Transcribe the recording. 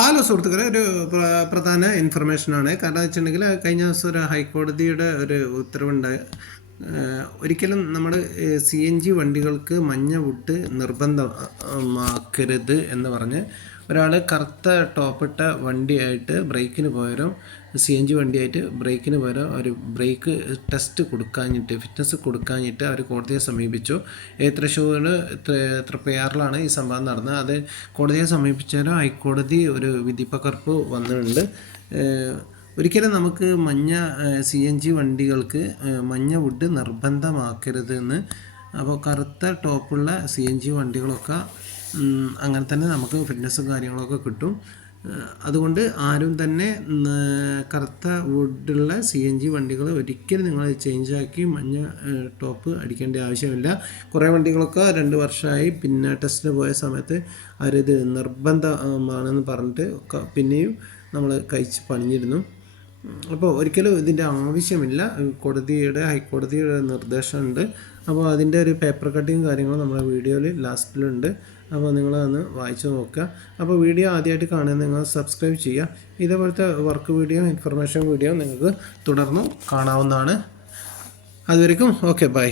Hello സുഹൃത്തുക്കളെ ഒരു പ്രധാന ഇൻഫർമേഷനാണ് കാരണം വെച്ചിട്ടുണ്ടെങ്കിൽ കഴിഞ്ഞ ദിവസം ഒരു ഹൈക്കോടതിയുടെ ഒരു ഉത്തരവുണ്ട് ഒരിക്കലും നമ്മൾ സി എൻ ജി വണ്ടികൾക്ക് മഞ്ഞ വുഡ് നിർബന്ധമാക്കരുത് എന്ന് പറഞ്ഞ് ഒരാൾ കറുത്ത ടോപ്പിട്ട വണ്ടിയായിട്ട് ബ്രേക്കിന് പകരം സി എൻ ജി വണ്ടിയായിട്ട് ബ്രേക്കിന് പകരം അവർ ബ്രേക്ക് ടെസ്റ്റ് കൊടുക്കാഞ്ഞിട്ട് ഫിറ്റ്നസ് കൊടുക്കാഞ്ഞിട്ട് അവർ കോടതിയെ സമീപിച്ചു. തൃശ്ശൂർ തൃപ്പയാറിലാണ് ഈ സംഭവം നടന്നത്? അത് കോടതിയെ സമീപിച്ചാലും ഹൈക്കോടതി ഒരു വിധിപ്പകർപ്പ് വന്നിട്ടുണ്ട്. ഒരിക്കലും നമുക്ക് മഞ്ഞ സി എൻ ജി വണ്ടികൾക്ക് മഞ്ഞ വുഡ് നിർബന്ധമാക്കരുത് എന്ന് അപ്പോൾ കറുത്ത ടോപ്പുള്ള സി എൻ ജി വണ്ടികളൊക്കെ അങ്ങനെ തന്നെ നമുക്ക് ഫിറ്റ്നസ്സും കാര്യങ്ങളൊക്കെ കിട്ടും. അതുകൊണ്ട് ആരും തന്നെ കറുത്ത വുഡുള്ള സി എൻ ജി വണ്ടികൾ ഒരിക്കലും നിങ്ങൾ ചേഞ്ചാക്കി മഞ്ഞ ടോപ്പ് അടിക്കേണ്ട ആവശ്യമില്ല. കുറേ വണ്ടികളൊക്കെ രണ്ട് വർഷമായി പിന്നെ ടെസ്റ്റിന് പോയ സമയത്ത് അവരിത് നിർബന്ധമാണെന്ന് പറഞ്ഞിട്ട് പിന്നെയും നമ്മൾ കഴിച്ച് പണിഞ്ഞിരുന്നു. അപ്പോൾ ഒരിക്കലും ഇതിന്റെ ആവശ്യമില്ല. കോടതിയുടെ ഹൈക്കോടതിയുടെ നിർദ്ദേശമുണ്ട്. അപ്പോൾ അതിന്റെ ഒരു പേപ്പർ കട്ടിങ് കാര്യങ്ങളും നമ്മുടെ വീഡിയോയിൽ ലാസ്റ്റിലുണ്ട് അപ്പോൾ നിങ്ങൾ അന്ന് വായിച്ചു നോക്കുക. അപ്പോൾ വീഡിയോ ആദ്യമായിട്ട് കാണുക നിങ്ങൾ സബ്സ്ക്രൈബ് ചെയ്യുക. ഇതേപോലത്തെ വർക്ക് വീഡിയോ ഇൻഫർമേഷൻ വീഡിയോ നിങ്ങൾക്ക് തുടർന്നും കാണാവുന്നതാണ്. അതുവരെക്കും ഓക്കെ ബൈ